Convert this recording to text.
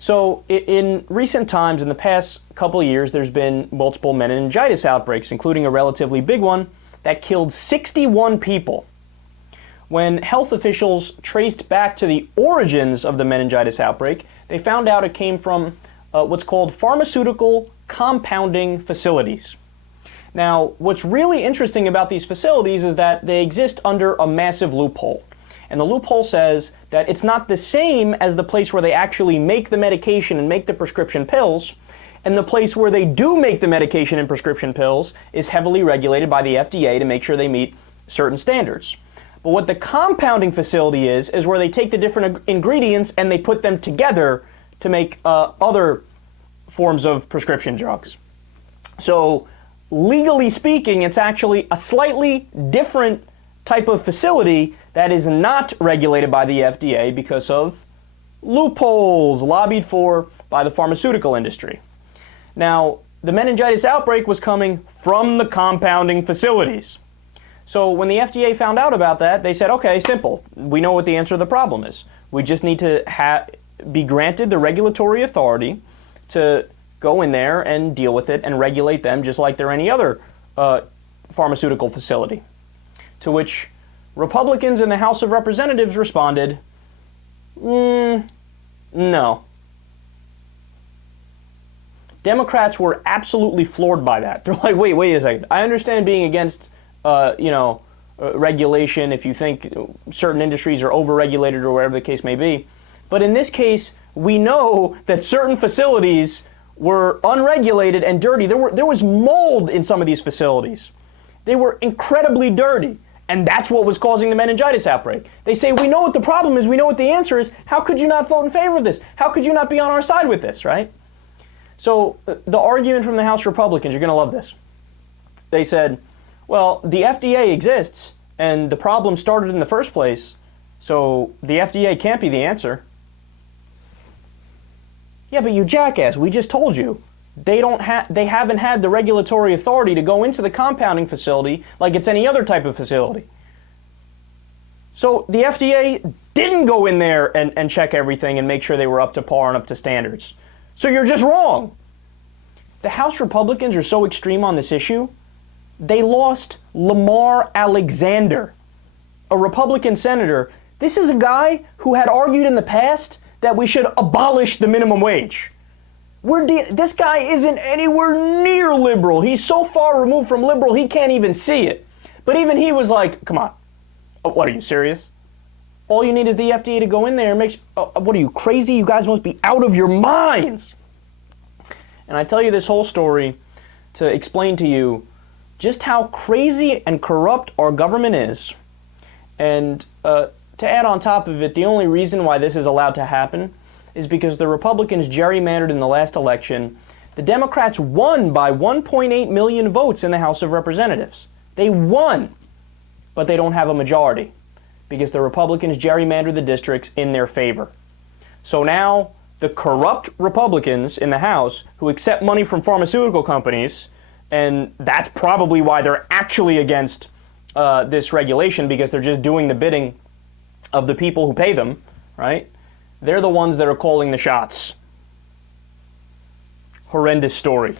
So in recent times, in the past couple of years, there's been multiple meningitis outbreaks, including a relatively big one that killed 61 people. When health officials traced back to the origins of the meningitis outbreak, they found out it came from what's called pharmaceutical compounding facilities. Now, what's really interesting about these facilities is that they exist under a massive loophole. And the loophole says that it's not the same as the place where they actually make the medication and make the prescription pills, and the place where they do make the medication and prescription pills is heavily regulated by the FDA to make sure they meet certain standards. But what the compounding facility is where they take the different ingredients and they put them together to make other forms of prescription drugs. So legally speaking, it's actually a slightly different type of facility that is not regulated by the FDA because of loopholes lobbied for by the pharmaceutical industry. Now, the meningitis outbreak was coming from the compounding facilities. So when the FDA found out about that, they said, okay, simple. We know what the answer to the problem is. We just need to be granted the regulatory authority to go in there and deal with it and regulate them just like they're any other pharmaceutical facility. To which Republicans in the House of Representatives responded, no. Democrats were absolutely floored by that. They're like, wait a second. I understand being against, regulation if you think certain industries are overregulated or whatever the case may be. But in this case, we know that certain facilities were unregulated and dirty. There was mold in some of these facilities. They were incredibly dirty. And that's what was causing the meningitis outbreak. They say, we know what the problem is, we know what the answer is. How could you not vote in favor of this? How could you not be on our side with this, right? So the argument from the House Republicans, you're going to love this. They said, well, the FDA exists, and the problem started in the first place, so the FDA can't be the answer. Yeah, but you jackass, we just told you. They haven't had the regulatory authority to go into the compounding facility like it's any other type of facility. So the FDA didn't go in there and check everything and make sure they were up to par and up to standards. So you're just wrong. The House Republicans are so extreme on this issue, they lost Lamar Alexander, a Republican senator. This is a guy who had argued in the past that we should abolish the minimum wage. This guy isn't anywhere near liberal. He's so far removed from liberal, he can't even see it. But even he was like, come on, what, are you serious? All you need is the FDA to go in there and make what are you, crazy? You guys must be out of your minds. And I tell you this whole story to explain to you just how crazy and corrupt our government is. And to add on top of it, the only reason why this is allowed to happen is because the Republicans gerrymandered in the last election. The Democrats won by 1.8 million votes in the House of Representatives. They won, but they don't have a majority because the Republicans gerrymandered the districts in their favor. So now the corrupt Republicans in the House who accept money from pharmaceutical companies, and that's probably why they're actually against this regulation, because they're just doing the bidding of the people who pay them, right? They're the ones that are calling the shots. Horrendous story.